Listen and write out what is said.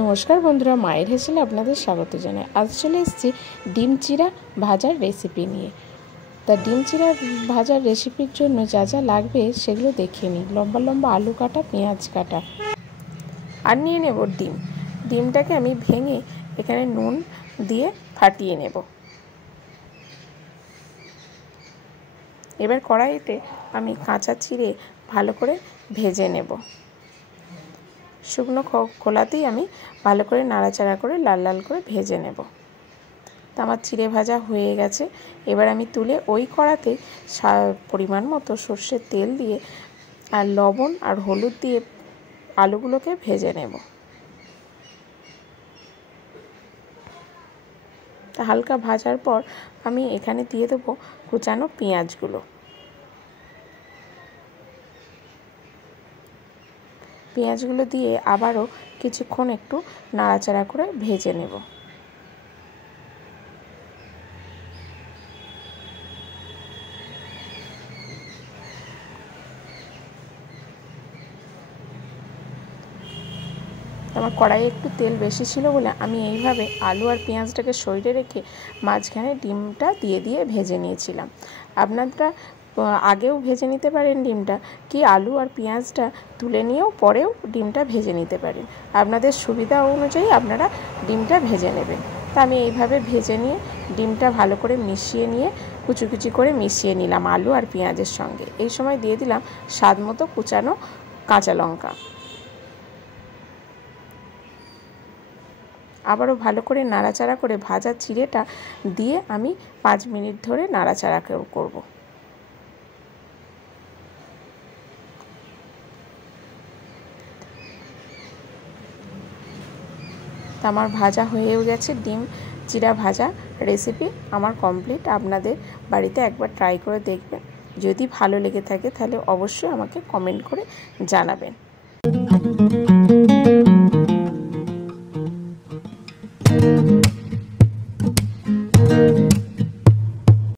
নমস্কার বন্ধুরা, মায়ের হেসেলে আপনাদের স্বাগত জানাই। আজ চলে এসেছি ডিম চিরা ভাজার রেসিপি নিয়ে। তা ডিম চিরা ভাজার রেসিপির জন্য যা যা লাগবে সেগুলো দেখে নিই। লম্বা লম্বা আলু কাটা, পেঁয়াজ কাটা, আর নিয়ে নেব ডিম। ডিমটাকে আমি ভেঙে এখানে নুন দিয়ে ফাটিয়ে নেব। এবার কড়াইতে আমি কাঁচা চিড়ে ভালো করে ভেজে নেব। শুকনো খোলাতেই আমি ভালো করে নাড়াচাড়া করে লাল লাল করে ভেজে নেব। তো আমার চিড়ে ভাজা হয়ে গেছে। এবার আমি তুলে ওই কড়াতে পরিমাণ মতো সর্ষের তেল দিয়ে আর লবণ আর হলুদ দিয়ে আলুগুলোকে ভেজে নেব। হালকা ভাজার পর আমি এখানে দিয়ে দেবো কুচানো পেঁয়াজগুলো। পেঁয়াজগুলো দিয়ে আবারও কিছুক্ষণ একটু নাড়াচাড়া করে ভেজে নেব। আমার কড়াইয়ে একটু তেল বেশি ছিল বলে আমি এইভাবে আলু আর পেঁয়াজটাকে সরিয়ে রেখে মাঝখানে ডিমটা দিয়ে দিয়ে ভেজে নিয়েছিলাম। আপনারা আগেও ভেজে নিতে পারেন ডিমটা, কি আলু আর পেঁয়াজটা তুলে নিয়েও পরেও ডিমটা ভেজে নিতে পারেন। আপনাদের সুবিধা অনুযায়ী আপনারা ডিমটা ভেজে নেবেন। তা আমি এইভাবে ভেজে নিয়ে ডিমটা ভালো করে মিশিয়ে নিয়ে কুচি কুচি করে মিশিয়ে নিলাম আলু আর পেঁয়াজের সঙ্গে। এই সময় দিয়ে দিলাম স্বাদ মতো কুচানো কাঁচা লঙ্কা। আবারও ভালো করে নাড়াচাড়া করে ভাজা চিড়েটা দিয়ে আমি 5 মিনিট ধরে নাড়াচাড়া করব। আমার ভাজা হয়েও গেছে। ডিম চিড়া ভাজা রেসিপি আমার কমপ্লিট। আপনাদের বাড়িতে একবার ট্রাই করে দেখবেন। যদি ভালো লেগে থাকে তাহলে অবশ্যই আমাকে কমেন্ট করে জানাবেন।